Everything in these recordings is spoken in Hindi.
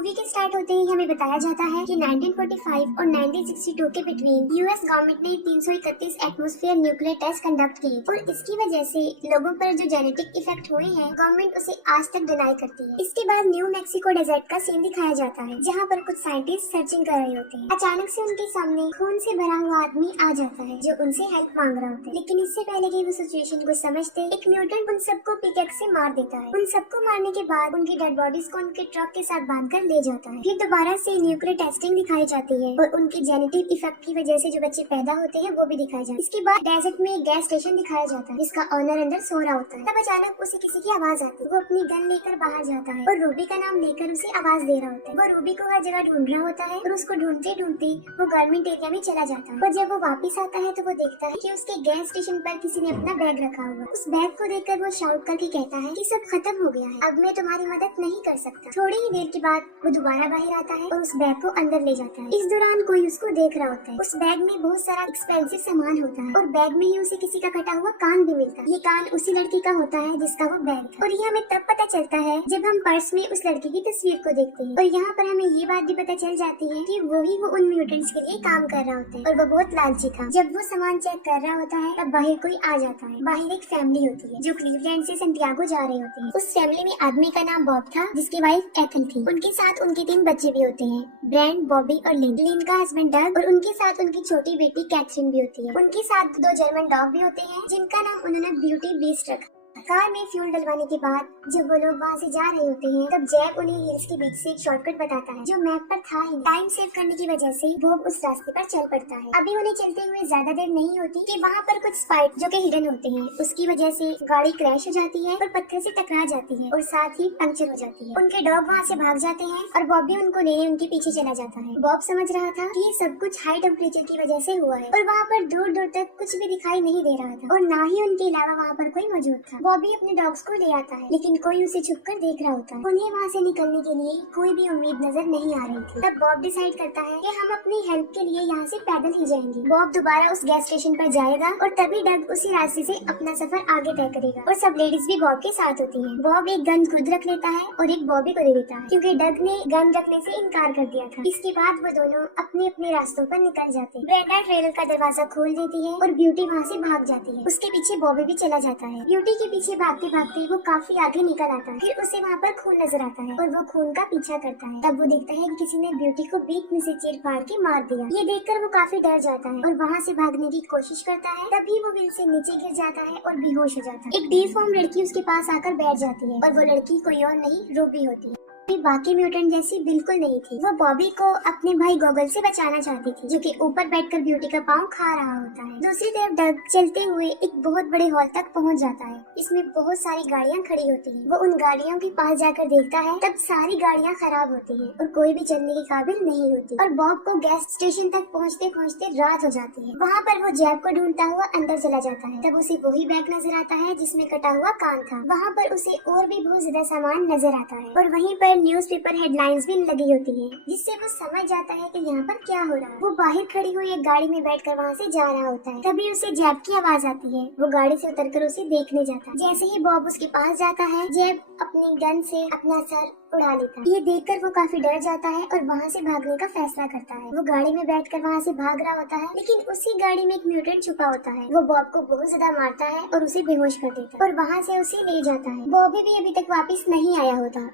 मूवी के स्टार्ट होते ही हमें बताया जाता है कि 1945 और 1962 के बिटवीन यूएस गवर्नमेंट ने 331 एटमॉस्फेयर न्यूक्लियर टेस्ट कंडक्ट किए और इसकी वजह से लोगों पर जो जेनेटिक इफेक्ट हुए हैं गवर्नमेंट उसे आज तक डिनाई करती है। इसके बाद न्यू मैक्सिको डेजर्ट का सीन दिखाया जाता है जहाँ पर कुछ साइंटिस्ट सर्चिंग कर रहे होते हैं। अचानक से उनके सामने खून से भरा हुआ आदमी आ जाता है जो उनसे हेल्प मांग रहा होता है, लेकिन इससे पहले कि वो सिचुएशन को समझते एक म्यूटेंट उन सबको पिकैक्स से मार देता है। उन सबको मारने के बाद उनकी डेड बॉडीज को उनके ट्रक के साथ बांधकर ले जाता है। फिर दोबारा से न्यूक्लियर टेस्टिंग दिखाई जाती है और उनके जेनेटिक इफेक्ट की वजह से जो बच्चे पैदा होते हैं वो भी दिखाए जाते हैं। इसके बाद डेजर्ट में एक गैस स्टेशन दिखाया जाता है जिसका ऑनर अंदर सो रहा होता है। तब अचानक उसे किसी की आवाज आती है। वो अपनी गन लेकर बाहर जाता है और रूबी का नाम लेकर उसे आवाज दे रहा होता है। वो रूबी को हर जगह ढूंढ रहा होता है और उसको ढूंढते ढूंढते वो गवर्नमेंट एरिया में चला जाता है। और जब वो वापस आता है तो वो देखता है कि उसके गैस स्टेशन पर किसी ने अपना बैग रखा हुआ। उस बैग को देखकर वो शाउट करके कहता है कि सब खत्म हो गया है, अब मैं तुम्हारी मदद नहीं कर सकता। थोड़ी ही देर के बाद वो दोबारा बाहर आता है और उस बैग को अंदर ले जाता है। इस दौरान कोई उसको देख रहा होता है। उस बैग में बहुत सारा एक्सपेंसिव सामान होता है और बैग में ही उसे किसी का कटा हुआ कान भी मिलता है। ये कान उसी लड़की का होता है जिसका वो बैग था और ये हमें तब पता चलता है जब हम पर्स में उस लड़की की तस्वीर को देखते हैं। और यहाँ पर हमें ये बात भी पता चल जाती है कि वो उन म्यूटेंट्स के लिए काम कर रहा होता है और वो बहुत लालची था। जब वो सामान चेक कर रहा होता है तब बाहर कोई आ जाता है। बाहर एक फैमिली होती है जो क्लीवलैंड से सैंटियागो जा रहे होते हैं। उस फैमिली में आदमी का नाम बॉब था जिसकी वाइफ एथल थी। उनके साथ उनके 3 बच्चे भी होते हैं, ब्रैंड, बॉबी और लिन। लिन का हस्बैंड डग और उनके साथ उनकी छोटी बेटी कैथरीन भी होती है। उनके साथ 2 जर्मन डॉग भी होते हैं जिनका नाम उन्होंने ब्यूटी बीस्ट रखा। कार में फ्यूल डलवाने के बाद जब वो लोग वहाँ से जा रहे होते हैं तब जैक उन्हें हिल्स के बीच से एक शॉर्टकट बताता है जो मैप पर था ही। टाइम सेव करने की वजह से बॉब उस रास्ते पर चल पड़ता है। अभी उन्हें चलते हुए ज्यादा देर नहीं होती कि वहाँ पर कुछ स्पाइक जो कि हिडन होते हैं उसकी वजह से गाड़ी क्रैश हो जाती है और पत्थर से टकरा जाती है और साथ ही पंक्चर हो जाती है। उनके डॉग वहाँ से भाग जाते हैं और बॉब भी उनको लेने उनके पीछे चला जाता है। बॉब समझ रहा था कि ये सब कुछ हाई टेम्परेचर की वजह से हुआ है और वहाँ पर दूर दूर तक कुछ भी दिखाई नहीं दे रहा था और न ही उनके अलावा वहाँ पर कोई मौजूद था। बॉब भी अपने डॉग्स को ले आता है लेकिन कोई उसे छुपकर देख रहा होता है। उन्हें वहाँ से निकलने के लिए कोई भी उम्मीद नजर नहीं आ रही थी। तब बॉब डिसाइड करता है कि हम अपनी हेल्प के लिए यहाँ से पैदल ही जाएंगे। बॉब दोबारा उस गैस स्टेशन पर जाएगा और तभी डग उसी रास्ते से अपना सफर आगे तय करेगा और सब लेडीज भी बॉब के साथ होती हैं। बॉब एक गन खुद रख लेता है और एक बॉबी को दे देता है क्योंकि डग ने गन रखने से इनकार कर दिया था। इसके बाद वो दोनों अपने अपने रास्तों पर निकल जाते हैं। ब्रेंडा ट्रेलर का दरवाजा खोल देती है और ब्यूटी वहाँ से भाग जाती है। उसके पीछे बॉबी भी चला जाता है। ब्यूटी के पीछे भागते भागते वो काफी आगे निकल आता है। फिर उसे वहाँ पर खून नजर आता है और वो खून का पीछा करता है। तब वो देखता है कि किसी ने ब्यूटी को बीच में से चीर फाड़ के मार दिया। ये देखकर वो काफी डर जाता है और वहाँ से भागने की कोशिश करता है। तभी वो व्हील से नीचे गिर जाता है और बेहोश हो जाता है। एक डिफॉर्म लड़की उसके पास आकर बैठ जाती है और वो लड़की कोई और नहीं रूबी होती है। बाकी म्यूटेंट जैसी बिल्कुल नहीं थी। वो बॉबी को अपने भाई गॉगल से बचाना चाहती थी जो कि ऊपर बैठकर ब्यूटी का पाँव खा रहा होता है। दूसरी तरफ डग चलते हुए एक बहुत बड़े हॉल तक पहुंच जाता है। इसमें बहुत सारी गाड़ियां खड़ी होती हैं। वो उन गाड़ियों के पास जाकर देखता है तब सारी गाड़ियां खराब होती हैं और कोई भी चलने के काबिल नहीं होती और बॉब को गैस स्टेशन तक पहुँचते पहुँचते रात हो जाती है। वहाँ पर वो जैब को ढूंढता हुआ अंदर चला जाता है। तब उसे वही बैग नजर आता है जिसमें कटा हुआ कान था। वहाँ पर उसे और भी बहुत ज्यादा सामान नजर आता है और वहीं पर न्यूज़पेपर हेडलाइंस भी लगी होती हैं जिससे वो समझ जाता है कि यहाँ पर क्या हो रहा है। वो बाहर खड़ी हुई एक गाड़ी में बैठकर वहाँ से जा रहा होता है। तभी उसे जैब की आवाज आती है। वो गाड़ी से उतरकर उसे देखने जाता है। जैसे ही बॉब उसके पास जाता है जैब अपनी गन से अपना सर उड़ा लेता है। ये देखकर वो काफी डर जाता है और वहाँ से भागने का फैसला करता है। वो गाड़ी में बैठकर वहाँ से भाग रहा होता है लेकिन उसी गाड़ी में एक म्यूटेंट छुपा होता है। वो बॉब को बहुत ज्यादा मारता है और उसे बेहोश कर देता है और वहाँ से उसे ले जाता है। बॉबी भी अभी तक वापस नहीं आया होता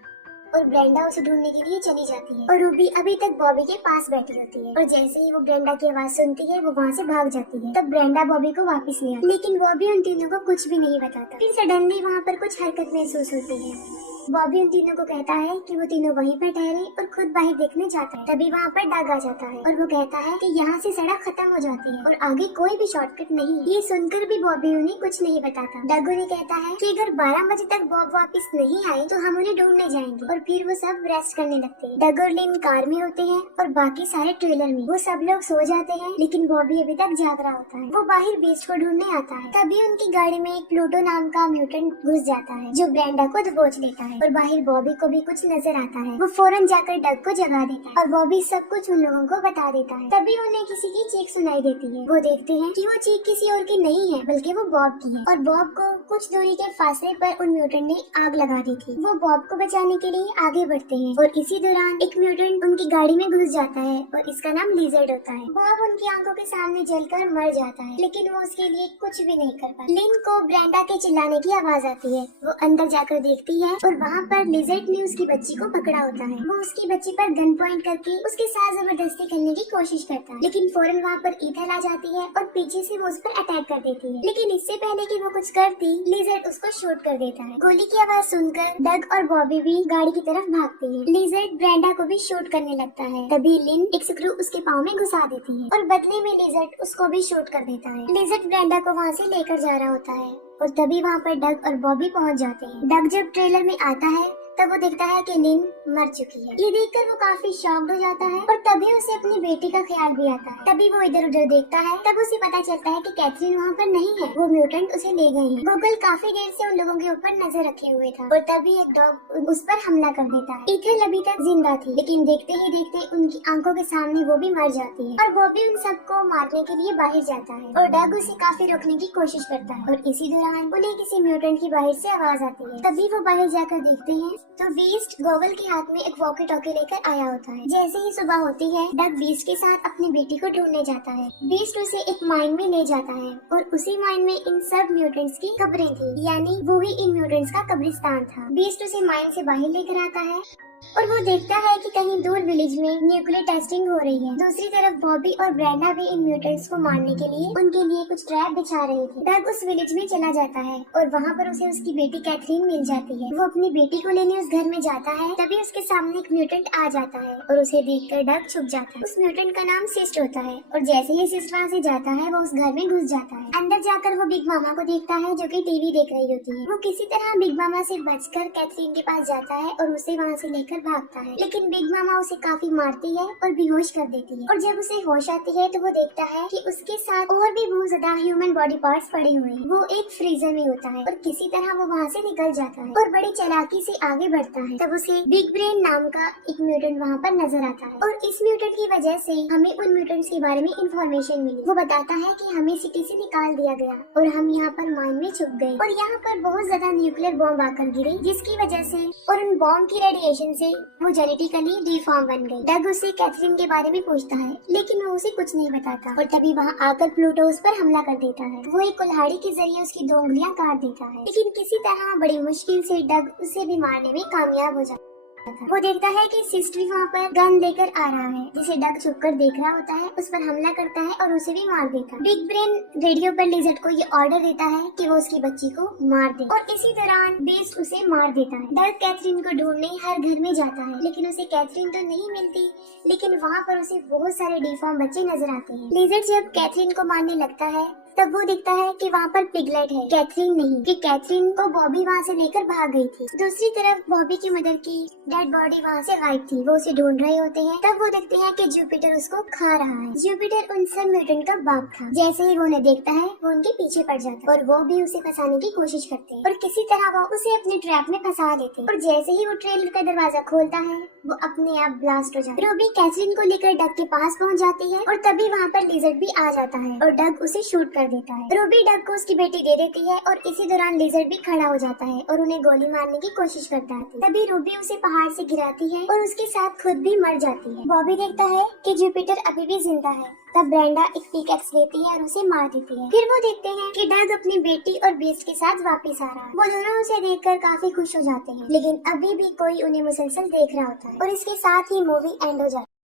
और ब्रेंडा उसे ढूंढने के लिए चली जाती है और रूबी अभी तक बॉबी के पास बैठी होती है और जैसे ही वो ब्रेंडा की आवाज सुनती है वो वहाँ से भाग जाती है। तब ब्रेंडा बॉबी को वापस ले आती है लेकिन बॉबी उन तीनों को कुछ भी नहीं बताता। फिर सडनली वहाँ पर कुछ हरकत महसूस होती है। बॉबी उन तीनों को कहता है कि वो तीनों वहीं पर ठहरे और खुद बाहर देखने जाता है। तभी वहाँ पर डग आ जाता है और वो कहता है कि यहाँ से सड़क खत्म हो जाती है और आगे कोई भी शॉर्टकट नहीं। ये सुनकर भी बॉबी उन्हें कुछ नहीं बताता। डग उन्हें कहता है कि अगर 12 बजे तक बॉब वापस नहीं आए तो हम उन्हें ढूंढने जाएंगे और फिर वो सब रेस्ट करने लगते हैं। डग और लिन कार में होते हैं और बाकी सारे ट्रेलर में। वो सब लोग सो जाते हैं लेकिन बॉबी अभी तक जाग रहा होता है। वो बाहर बेस्ट को ढूंढने आता है। तभी उनकी गाड़ी में एक प्लूटो नाम का म्यूटेंट घुस जाता है जो ब्रेंडा को दबोच लेता है। है और बाहर बॉबी को भी कुछ नजर आता है। वो फौरन जाकर डग को जगा देता है और बॉबी सब कुछ उन लोगों को बता देता है। तभी उन्हें किसी की चीख सुनाई देती है। वो देखते हैं कि वो चीख किसी और की नहीं है बल्कि वो बॉब की है और बॉब को कुछ दूरी के फासले पर उन म्यूटेंट ने आग लगा दी थी। वो बॉब को बचाने के लिए आगे बढ़ते हैं और इसी दौरान एक म्यूटेंट उनकी गाड़ी में घुस जाता है और इसका नाम लिजर्ड होता है। बॉब उनकी आंखों के सामने जलकर मर जाता है लेकिन वो उसके लिए कुछ भी नहीं कर पाता। लिन को ब्रेंडा के चिल्लाने की आवाज आती है। वो अंदर जाकर देखती है और वहाँ पर लिजर्ड ने उसकी बच्ची को पकड़ा होता है। वो उसकी बच्ची पर गन पॉइंट करके उसके साथ जबरदस्ती करने की कोशिश करता है लेकिन फौरन वहाँ पर ईथल आ जाती है और पीछे से वो उस पर अटैक कर देती है। लेकिन इससे पहले कि वो कुछ करती, लिजर्ड उसको शूट कर देता है। गोली की आवाज सुनकर डग और बॉबी भी गाड़ी की तरफ भागते हैं। लिजर्ड ब्रेंडा को भी शूट करने लगता है। तभी लिन एक स्क्रू उसके पाँव में घुसा देती है और बदले में लिजर्ड उसको भी शूट कर देता है। लिजर्ड ब्रेंडा को वहाँ से लेकर जा रहा होता है और तभी वहाँ पर डग और बॉबी पहुँच जाते हैं। डग जब ट्रेलर में आता है तब वो देखता है कि लिन मर चुकी है। ये देखकर वो काफी शॉक्ड हो जाता है और तभी उसे अपनी बेटी का ख्याल भी आता है। तभी वो इधर उधर देखता है तब उसे पता चलता है कि कैथरीन वहाँ पर नहीं है। वो म्यूटेंट उसे ले गए हैं। गूगल काफी देर से उन लोगों के ऊपर नजर रखे हुए था और तभी एक डॉग उस पर हमला कर देता है। ईथल अभी तक जिंदा थी लेकिन देखते ही देखते उनकी आंखों के सामने वो भी मर जाती है और बॉबी उन सबको मारने के लिए बाहर जाता है और डग उसे काफी रोकने की कोशिश करता है और इसी दौरान उन्हें किसी म्यूटेंट की बाहर से आवाज आती है। तभी वो बाहर जाकर देखते हैं तो बीस्ट गोगल के हाथ में एक वॉकी टॉकी लेकर आया होता है। जैसे ही सुबह होती है डग बीस्ट के साथ अपनी बेटी को ढूंढने जाता है। बीस्ट उसे एक माइन में ले जाता है और उसी माइन में इन सब म्यूटेंट्स की कब्रें थी, यानी वो ही इन म्यूटेंट्स का कब्रिस्तान था। बीस्ट उसे माइन से बाहर लेकर आता है और वो देखता है कि कहीं दूर विलेज में न्यूक्लियर टेस्टिंग हो रही है। दूसरी तरफ बॉबी और ब्रेंडा भी इन म्यूटेंट्स को मारने के लिए उनके लिए कुछ ट्रैप बिछा रहे थे। डग उस विलेज में चला जाता है और वहाँ पर उसे उसकी बेटी कैथरीन मिल जाती है। वो अपनी बेटी को लेने उस घर में जाता है तभी उसके सामने एक म्यूटेंट आ जाता है और उसे देखकर डग छुप जाता है। उस म्यूटेंट का नाम सिस्ट होता है और जैसे ही सिस्ट वहाँ से जाता है वो उस घर में घुस जाता है। अंदर जाकर वो बिग मामा को देखता है जो कि टीवी देख रही होती है। वो किसी तरह बिग मामा से बचकर कैथरीन के पास जाता है और उसे वहाँ से लेकर भागता है लेकिन बिग मामा उसे काफी मारती है और बेहोश कर देती है और जब उसे होश आती है तो वो देखता है कि उसके साथ और भी बहुत ज्यादा ह्यूमन बॉडी पार्ट्स पड़े हुए हैं। वो एक फ्रीजर में होता है और किसी तरह वो वहाँ से निकल जाता है और बड़ी चालाकी से आगे बढ़ता है। तब उसे बिग ब्रेन नाम का एक म्यूटेंट वहाँ पर नजर आता है और इस म्यूटेंट की वजह से हमें उन म्यूटेंट्स के बारे में इंफॉर्मेशन मिली। वो बताता है कि हमें सिटी से निकाल दिया गया और हम यहाँ पर माइन में छुप गए और यहाँ पर बहुत ज्यादा न्यूक्लियर बॉम्ब आकर गिरे जिसकी वजह से और उन बॉम्ब की रेडिएशन से वो जेनेटिकली डिफॉर्म बन गई। डग उससे कैथरीन के बारे में पूछता है लेकिन वो उसे कुछ नहीं बताता और तभी वहाँ आकर प्लूटो उस पर हमला कर देता है। वो एक कुल्हाड़ी के जरिए उसकी 2 उंगलियां काट देता है लेकिन किसी तरह बड़ी मुश्किल से डग उसे भी मारने में कामयाब हो जाता है। वो देखता है कि सिस्ट भी वहाँ पर गन लेकर आ रहा है जिसे डग छुपकर देख रहा होता है। उस पर हमला करता है और उसे भी मार देता है। बिग ब्रेन रेडियो पर लिजर्ड को ये ऑर्डर देता है कि वो उसकी बच्ची को मार दे और इसी दौरान बीस्ट उसे मार देता है। डग कैथरीन को ढूंढने हर घर में जाता है लेकिन उसे कैथरीन तो नहीं मिलती लेकिन वहाँ पर उसे बहुत सारे डिफॉर्म बच्चे नजर आते हैं। लिजर्ड जब कैथरीन को मारने लगता है तब वो दिखता है कि वहाँ पर पिगलेट है, कैथरीन नहीं, कि कैथरीन को बॉबी वहाँ से लेकर भाग गई थी। दूसरी तरफ बॉबी की मदर की डेड बॉडी वहाँ से गायब थी। वो उसे ढूंढ रहे होते हैं तब वो देखते हैं कि जुपिटर उसको खा रहा है। जुपिटर उन सब म्यूटेंट का बाप था। जैसे ही वो उन्हें देखता है वो उनके पीछे पड़ जाता है और वो भी उसे फंसाने की कोशिश करते हैं और किसी तरह वो उसे अपने ट्रैप में फंसा देते हैं और जैसे ही वो ट्रेलर का दरवाजा खोलता है वो अपने आप ब्लास्ट हो जाता है। रूबी कैथरीन को लेकर डग के पास पहुँच जाती है और तभी वहाँ पर लिजर्ड भी आ जाता है और डग उसे शूट कर देता है। रूबी डग को उसकी बेटी दे देती है और इसी दौरान लिजर्ड भी खड़ा हो जाता है और उन्हें गोली मारने की कोशिश करता है। तभी रूबी उसे पहाड़ से गिराती है और उसके साथ खुद भी मर जाती है। बॉबी देखता है कि जुपिटर अभी भी जिंदा है। तब ब्रेंडा एक पिकैक्स लेती है और उसे मार देती है। फिर वो देखते हैं कि डग अपनी बेटी और बीस्ट के साथ वापस आ रहा है। वो दोनों उसे देखकर काफी खुश हो जाते हैं लेकिन अभी भी कोई उन्हें मुसलसल देख रहा होता है और इसके साथ ही मूवी एंड हो जाती है।